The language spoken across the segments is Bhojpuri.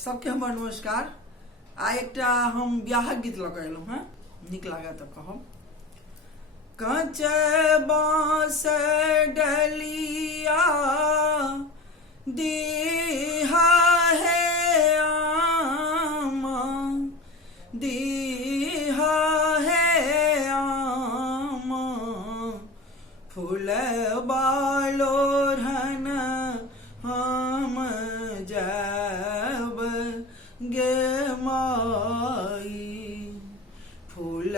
सबके हमर नमस्कार। आ एकटा हम ब्याहक गीत लऽ कऽ एलहुँ हेँ, नीक लागत तऽ कहब। काँच बाँस डलिया दीहा है आमा, दीहा है आमा, फूल बालो रहन हम जब गे माई, फूल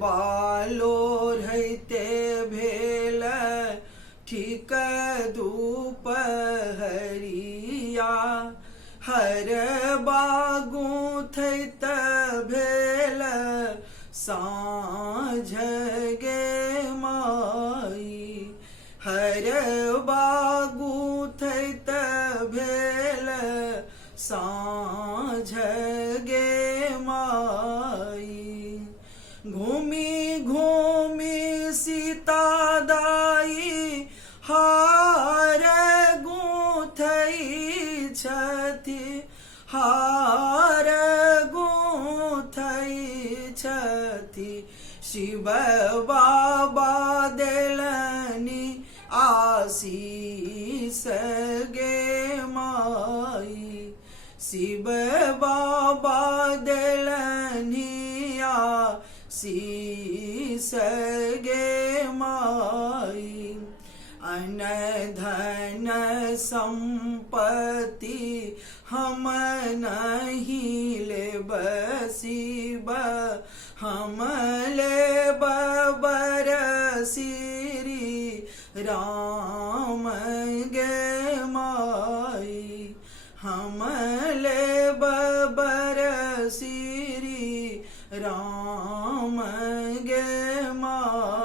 बालो रहते भेल ठीक दुपहरिया, हर बागू थैत भेल साँझ गे माई, हर बागू थैत भेल साँझ गे माई। घूमी घूमी सीता दाई हार गूँथै छथि, हार गूँथै छथि, शिव बाबा देलनि आशीष गे माई, शिव बाबा देलनि आशीष गे माई। अन्न धन संपत्ति हम नहीं लेब शिव, हम लेब बरसिरी राम गे माई, हम लेब बरसिरी राम गे माई।